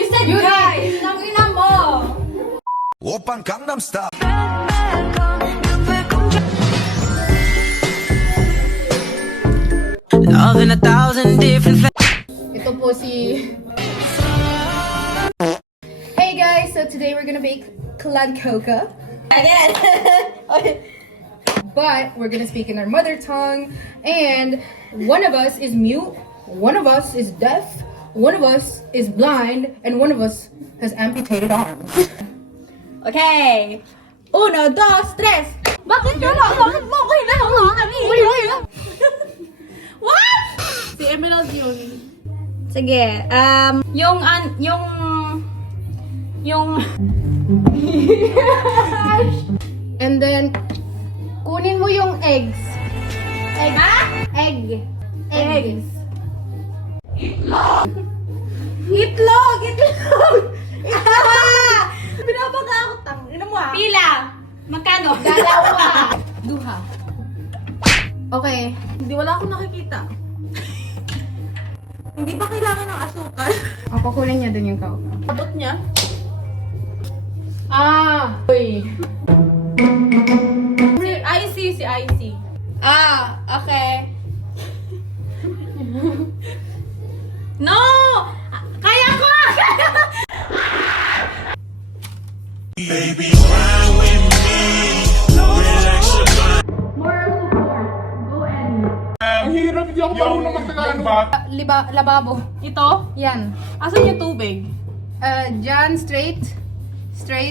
You said guys! Nang ina mo! Opang Gangnam Style. Love in 1,000 different Ito po si... Hey guys! So today we're gonna bake Clod Coca. Again. But we're gonna speak in our mother tongue. And one of us is mute, one of us is deaf, one of us is blind, and one of us has amputated arms. Okay. 1, 2, 3. Bakit gano'n? Bakit mo ako hinahawakan eh? What? Si Emerald yun. Sige. Yung... And then, kunin mo yung eggs. Egg. Ha? Egg. Eggs. Itlog! Binabaga ako tang. Ino mo ah. Pila. Magkano? Dalawa. Duha. Okay. Hindi, wala akong nakikita. Hindi ba kailangan ng asukal? O, kukunin niya dun yung coca. Abot niya? Uy. Si IC. Okay. No! Kaya ko! Baby, ride with me. Relax your mind. Ang hirap, hindi ako marunong mag-Tagalog. Lababo. Ito? Yan. Asan yung tubig? Dyan, straight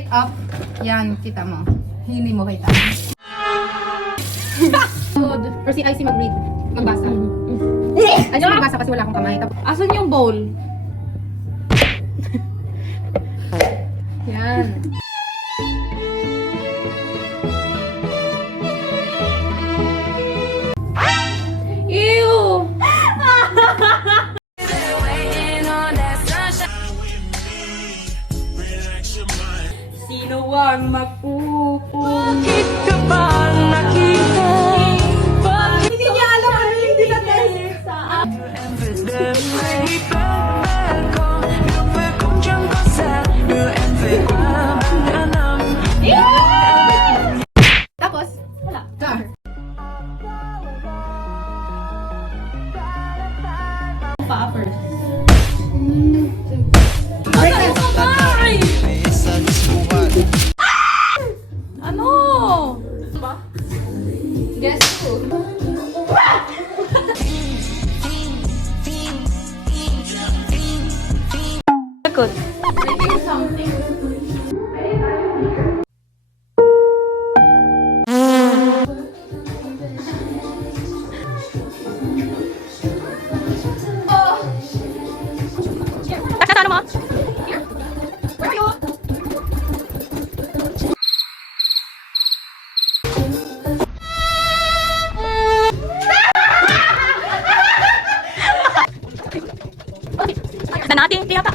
up. Yan, kita mo. Hindi mo kita. Or si IC mag-read. Magbasa. Ay, magbasa kasi wala akong kamay. Asan yung bowl? Yan. Ew! Sino ang magpupun? Bakit ka ba nakita? Bakit hindi niya alam ano yung dinatest sa Tapos, wala. Dar. pa first. Ano? Guess who? Good. Nasaan mo? Where are you? Na natin, tinapa.